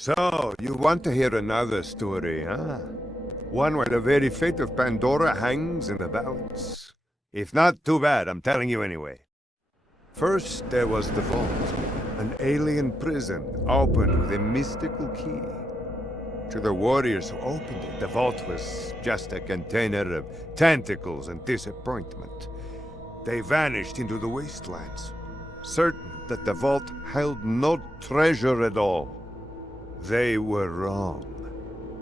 So, you want to hear another story, huh? One where the very fate of Pandora hangs in the balance? If not, too bad, I'm telling you anyway. First, there was the vault, an alien prison opened with a mystical key. To the warriors who opened it, the vault was just a container of tentacles and disappointment. They vanished into the wastelands, certain that the vault held no treasure at all. They were wrong.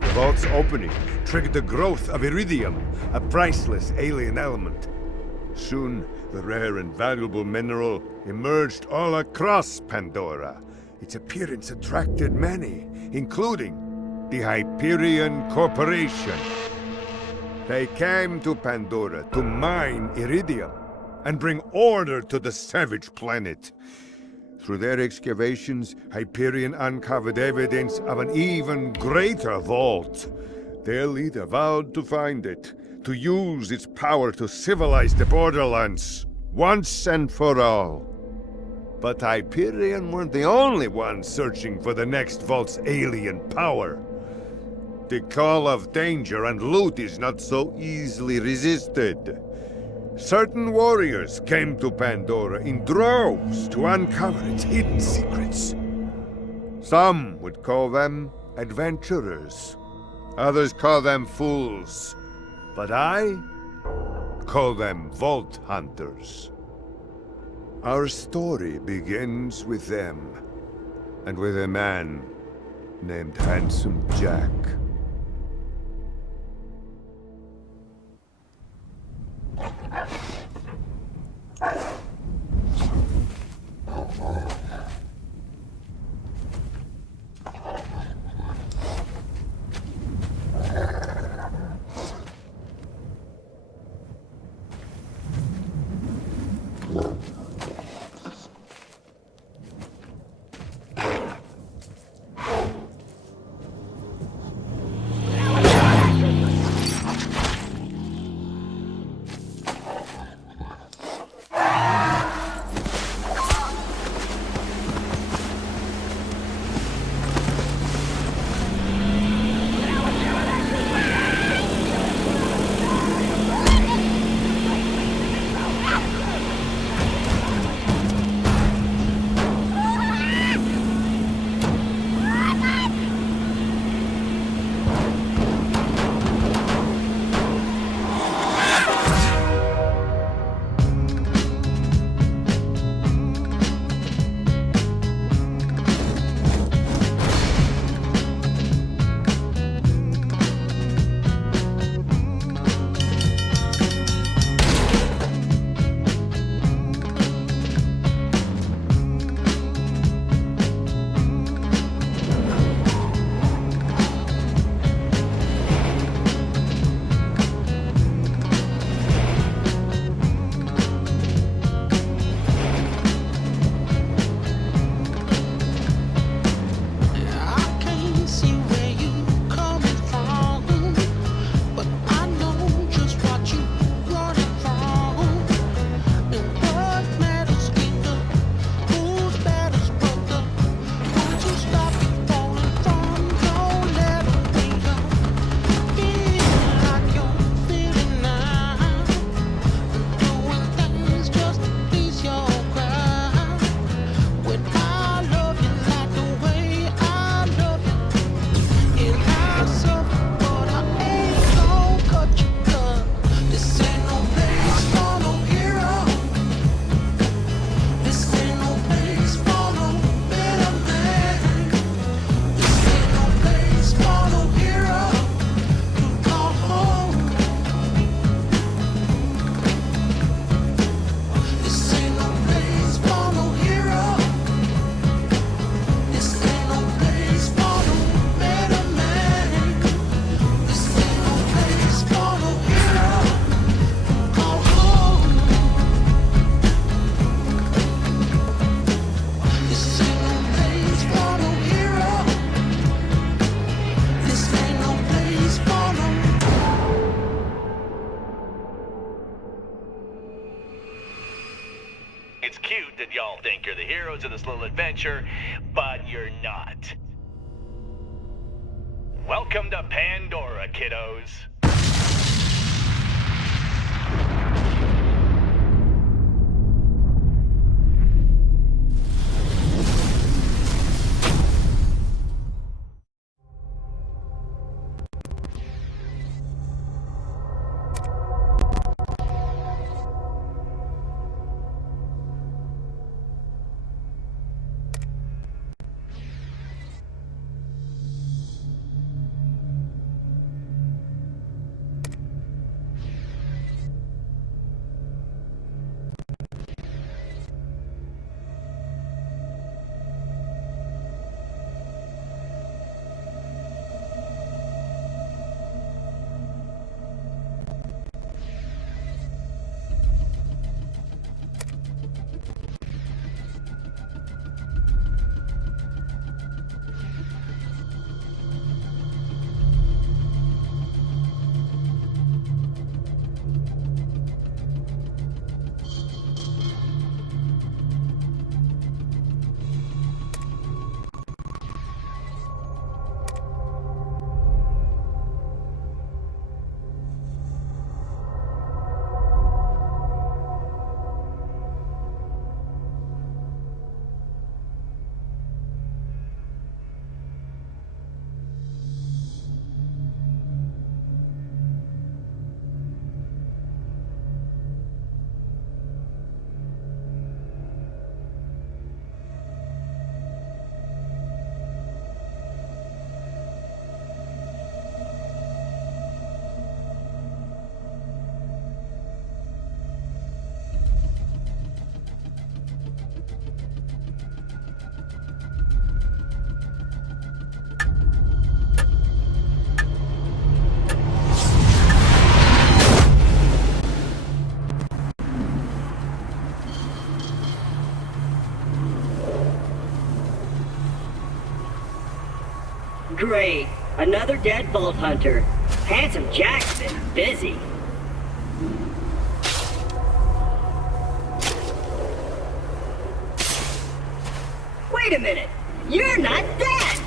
The vault's opening triggered the growth of iridium, a priceless alien element. Soon, the rare and valuable mineral emerged all across Pandora. Its appearance attracted many, including the Hyperion Corporation. They came to Pandora to mine iridium and bring order to the savage planet. Through their excavations, Hyperion uncovered evidence of an even greater vault. Their leader vowed to find it, to use its power to civilize the Boderlands, once and for all. But Hyperion weren't the only ones searching for the next vault's alien power. The call of danger and loot is not so easily resisted. Certain warriors came to Pandora in droves to uncover its hidden secrets. Some would call them adventurers. Others call them fools. But I call them vault hunters. Our story begins with them, and with a man named Handsome Jack. It's cute that y'all think you're the heroes of this little adventure, but you're not. Welcome to Pandora, kiddos. Great. Another dead Vault Hunter. Handsome Jack's been busy. Wait a minute. You're not dead!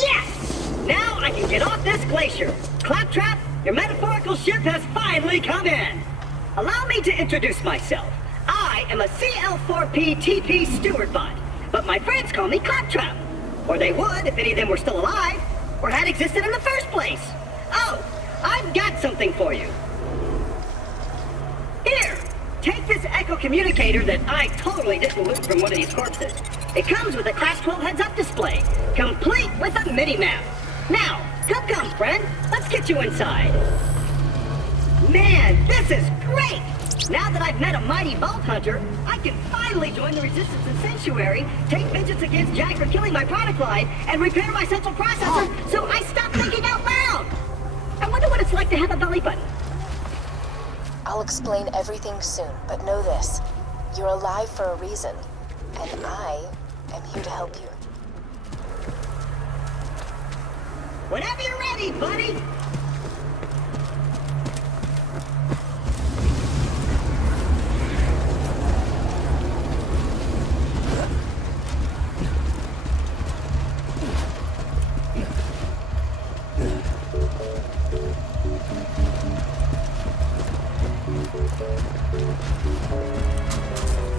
Yes! Now I can get off this glacier. Claptrap, your metaphorical ship has finally come in. Allow me to introduce myself. I am a CL4P TP steward bot, but my friends call me Claptrap. Or they would if any of them were still alive, or had existed in the first place. Oh, I've got something for you. Here, take this echo communicator that I totally didn't loot from one of these corpses. It comes with a Class 12 heads-up display, complete with a mini-map. Now, come, friend, let's get you inside. Man, this is great! Now that I've met a mighty Vault Hunter, I can finally join the Resistance and Sanctuary, take vengeance against Jack for killing my product line, and repair my central processor so I stop thinking out loud! I wonder what it's like to have a belly button. I'll explain everything soon, but know this. You're alive for a reason, and I am here to help you. Whenever you're ready, buddy!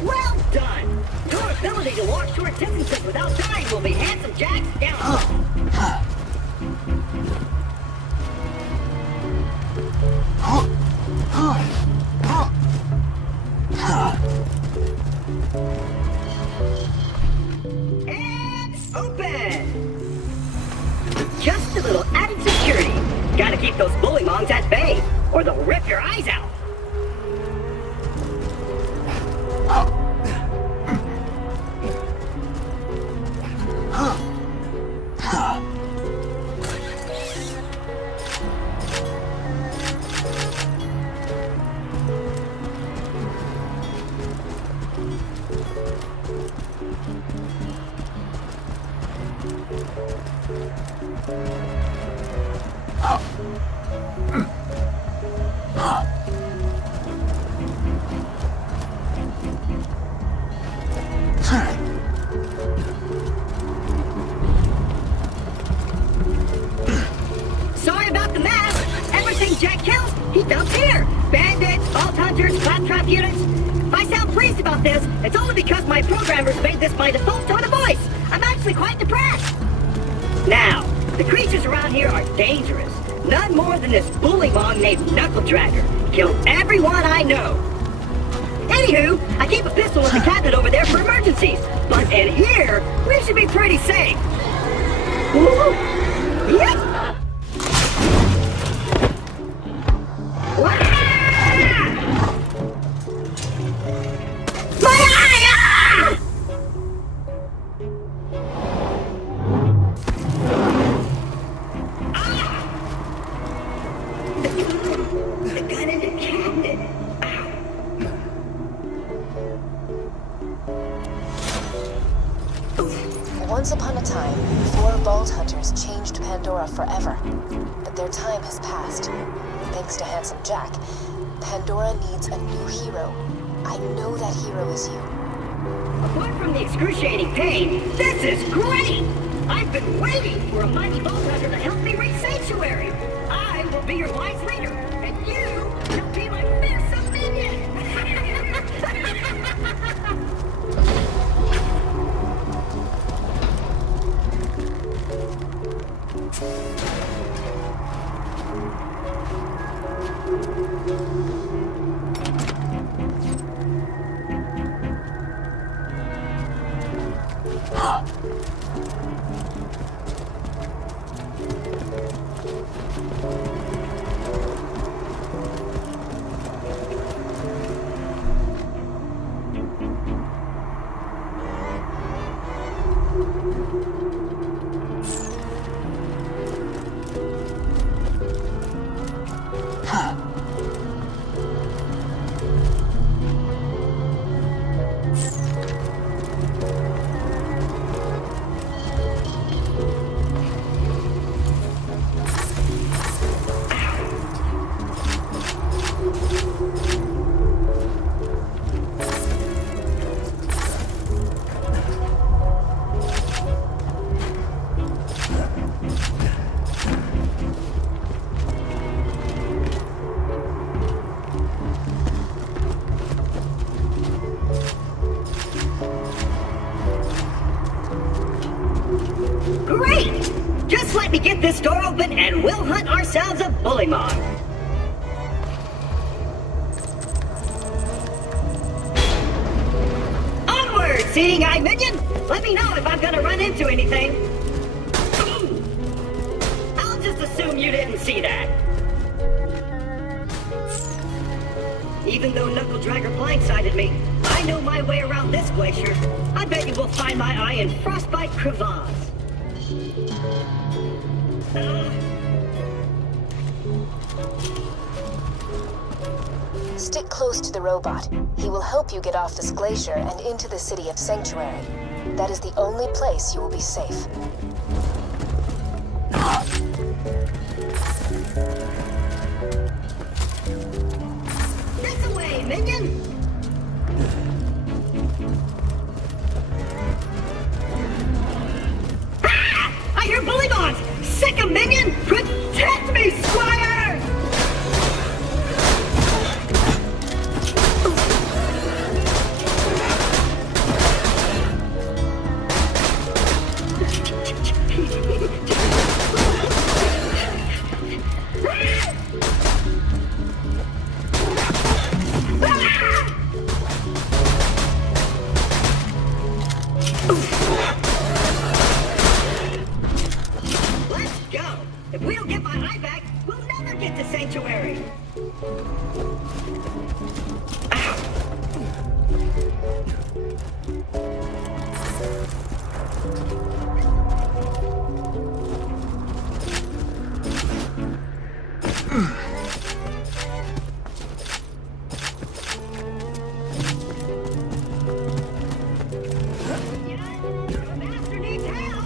Well done! Your ability to walk short distances without dying will be handsome Jack's downfall. And open! Just a little added security. Gotta keep those bullymongs at bay, or they'll rip your eyes out. he dumps here. Bandits, vault hunters, claptrap units. If I sound pleased about this, it's only because my programmers made this my default tone of voice. I'm actually quite depressed. Now, the creatures around here are dangerous. None more than this bullymong named Knuckle Dragger. Killed everyone I know. Anywho, I keep a pistol in the cabinet over there for emergencies. But in here, we should be pretty safe. Ooh. Yep. My eye! Ah! The gun in the cabinet. Once upon a time, 4 vault hunters changed Pandora forever. But their time has passed. Thanks to Handsome Jack, Pandora needs a new hero. I know that hero is you. Apart from the excruciating pain, this is great! I've been waiting for a mighty vault hunter to help me reach Sanctuary. I will be your wise leader, and you will be my fearsome minion! Great! Just let me get this door open and we'll hunt ourselves a bullymong. Onward, seeing eye minion! Let me know if I'm gonna run into anything. I'll just assume you didn't see that. Even though Knuckle Dragger blindsided me, I know my way around this glacier. I bet you will find my eye in frostbite crevasse. Stick close to the robot. He will help you get off this glacier and into the city of Sanctuary. That is the only place you will be safe. This away, minion! Ah! I hear bullymongs! Sick of minion! Protect me, squire! Let's go! If we don't get my eye back, we'll never get to Sanctuary! The master needs help!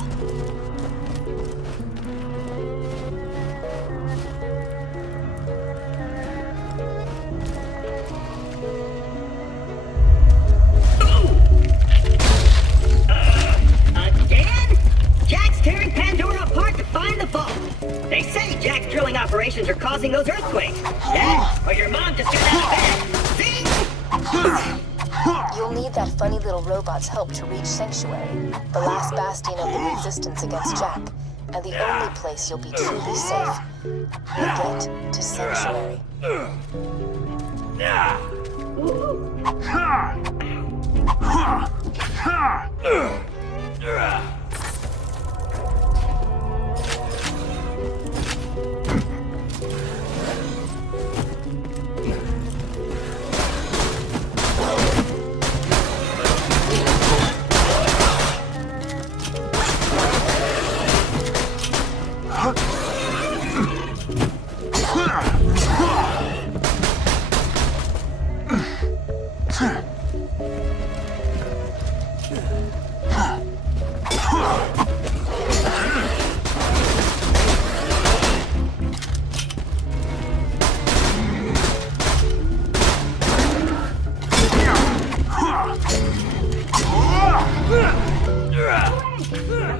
causing those earthquakes. That, or your mom just got out of bed. See? You'll need that funny little robot's help to reach Sanctuary, the last bastion of the resistance against Jack, and the only place you'll be truly safe. You'll get to Sanctuary.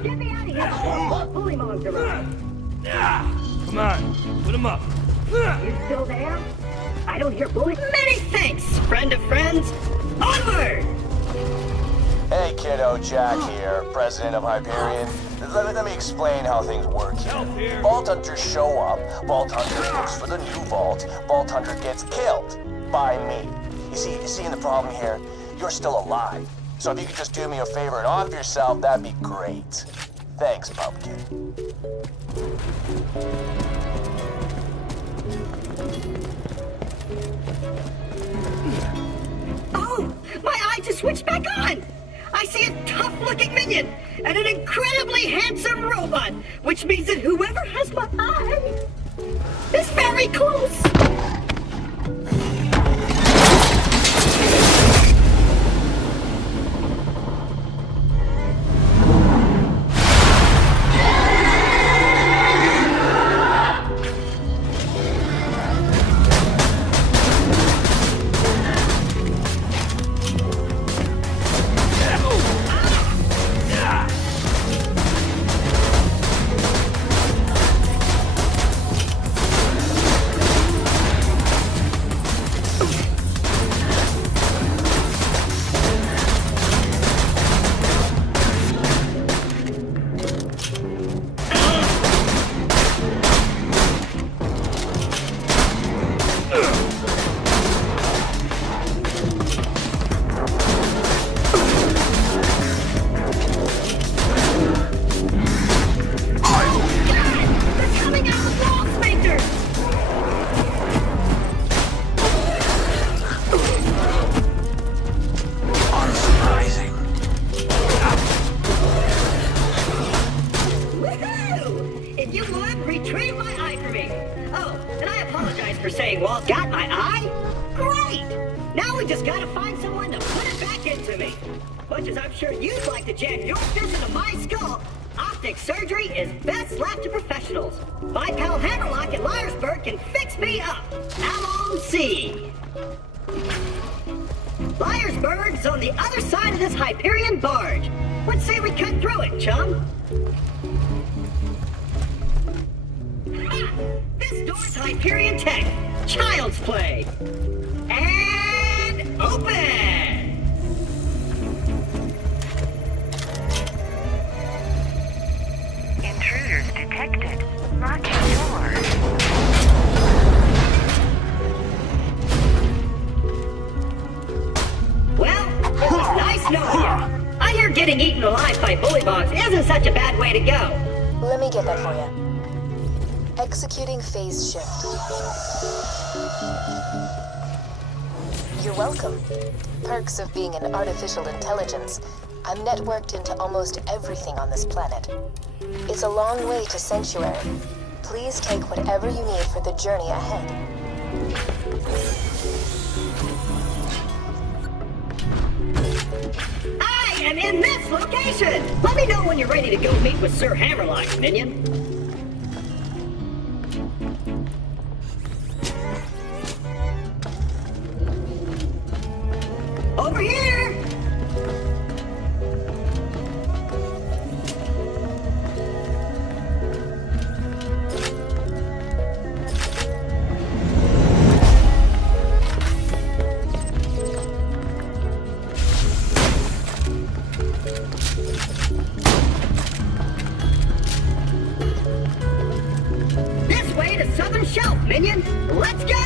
Get me out of here! Bully mom's arrived! Come on, put him up. You still there? I don't hear bully. Many thanks, friend of friends! Onward! Hey kiddo, Jack here, president of Hyperion. Let me explain how things work here. Vault Hunters show up, Vault Hunter looks for the new vault, Vault Hunter gets killed by me. You see the problem here? You're still alive. So if you could just do me a favor and off yourself, that'd be great. Thanks, Pumpkin. Oh! My eye just switched back on! I see a tough-looking minion and an incredibly handsome robot, which means that whoever has my eye is very close! Much as I'm sure you'd like to jam your fist into my skull, optic surgery is best left to professionals. My pal Hammerlock at Liarsburg can fix me up. Allons-y. Liarsburg's on the other side of this Hyperion barge. Let's say we cut through it, chum. Ha! This door's Hyperion tech. Child's play. And open! Intruders detected. Locking doors. Well, it was nice knowing you. I hear getting eaten alive by bullybogs isn't such a bad way to go. Let me get that for you. Executing phase shift. You're welcome. Perks of being an artificial intelligence. I'm networked into almost everything on this planet. It's a long way to Sanctuary. Please take whatever you need for the journey ahead. I am in this location! Let me know when you're ready to go meet with Sir Hammerlock, minion. Over here! opinion? Let's go!